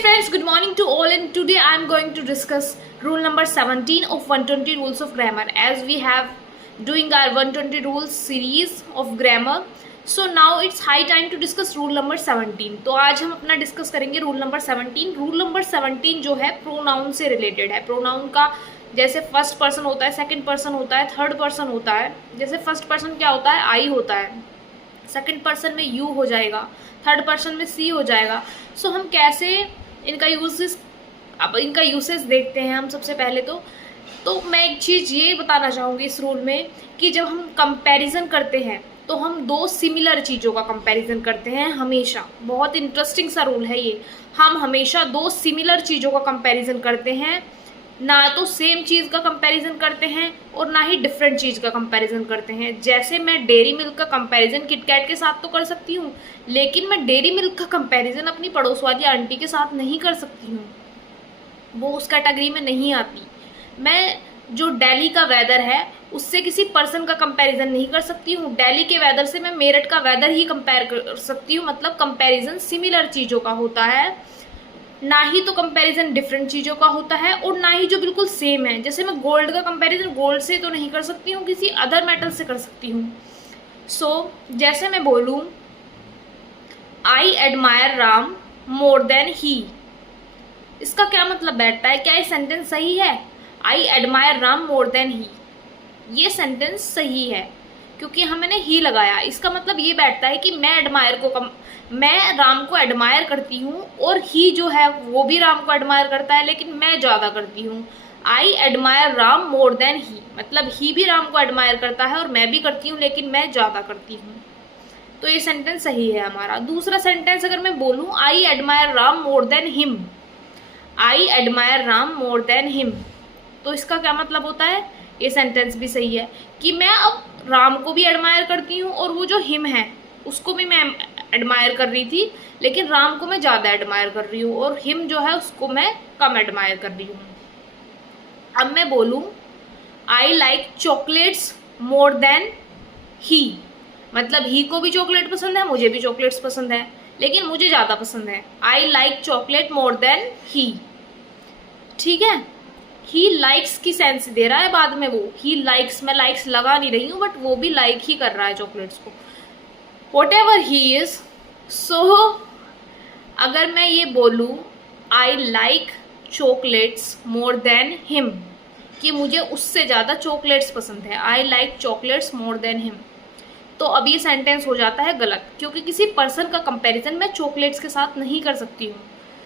Friends, good morning to all, and today I am going to discuss rule number 17 of 120 rules of grammar, as we have doing our 120 rules series of grammar. So now it's high time to discuss rule number 17. तो आज हम अपना discuss करेंगे rule number 17. Rule number 17 जो है pronoun से related है. Pronoun का जैसे फर्स्ट पर्सन होता है, सेकंड पर्सन होता है, थर्ड पर्सन होता है. जैसे फर्स्ट पर्सन क्या होता है, आई होता है, सेकंड पर्सन में यू हो जाएगा, थर्ड पर्सन में सी हो जाएगा. सो हम कैसे इनका यूजेस, अब इनका यूसेज देखते हैं हम सबसे पहले. तो मैं एक चीज़ ये बताना चाहूँगी इस रूल में कि जब हम कंपैरिजन करते हैं तो हम दो सिमिलर चीज़ों का कंपैरिजन करते हैं हमेशा. बहुत इंटरेस्टिंग सा रूल है ये. हम हमेशा दो सिमिलर चीज़ों का कंपैरिजन करते हैं, ना तो सेम चीज़ का कंपैरिजन करते हैं और ना ही डिफरेंट चीज़ का कंपैरिजन करते हैं. जैसे मैं डेयरी मिल्क का कंपैरिजन किटकैट के साथ तो कर सकती हूँ, लेकिन मैं डेयरी मिल्क का कंपैरिजन अपनी पड़ोस वाली आंटी के साथ नहीं कर सकती हूँ, वो उस कैटेगरी में नहीं आती. मैं जो दिल्ली का वेदर है उससे किसी पर्सन का कंपैरिजन नहीं कर सकती हूँ. दिल्ली के वेदर से मैं मेरठ का वेदर ही कंपेयर कर सकती हूँ. मतलब कंपैरिजन सिमिलर चीज़ों का होता है, ना ही तो कंपैरिजन डिफरेंट चीज़ों का होता है, और ना ही जो बिल्कुल सेम है. जैसे मैं गोल्ड का कंपैरिजन गोल्ड से तो नहीं कर सकती हूँ, किसी अदर मेटल से कर सकती हूँ. सो जैसे मैं बोलूँ I admire Ram more than he, इसका क्या मतलब बैठता है? क्या ये सेंटेंस सही है? I admire Ram more than he, ये सेंटेंस सही है क्योंकि मैंने ही लगाया. इसका मतलब ये बैठता है कि मैं राम को एडमायर करती हूँ और ही जो है वो भी राम को एडमायर करता है, लेकिन मैं ज़्यादा करती हूँ. I admire Ram more than he, मतलब ही भी राम को एडमायर करता है और मैं भी करती हूँ, लेकिन मैं ज़्यादा करती हूँ. तो ये सेंटेंस सही है हमारा. दूसरा सेंटेंस अगर मैं बोलूँ I admire Ram more than him, I admire Ram more than him, तो इसका क्या मतलब होता है? ये सेंटेंस भी सही है कि मैं अब राम को भी एडमायर करती हूँ और वो जो हिम है उसको भी मैं एडमायर कर रही थी, लेकिन राम को मैं ज़्यादा एडमायर कर रही हूँ और हिम जो है उसको मैं कम एडमायर कर रही हूँ. अब मैं बोलूँ I like chocolates more than he, मतलब ही को भी चॉकलेट पसंद है, मुझे भी चॉकलेट्स पसंद है, लेकिन मुझे ज़्यादा पसंद है. I like chocolate more than he. ठीक है, ही लाइक्स की सेंस दे रहा है बाद में. वो ही लाइक्स, मैं लाइक्स लगा नहीं रही हूँ, बट वो भी लाइक ही कर रहा है चॉकलेट्स को. whatever he is. So अगर मैं ये बोलूँ I like chocolates more than him, कि मुझे उससे ज़्यादा चॉकलेट्स पसंद है, I like chocolates more than him, तो अब ये सेंटेंस हो जाता है गलत, क्योंकि किसी पर्सन का कंपैरिजन मैं चॉकलेट्स के साथ नहीं कर सकती हूँ.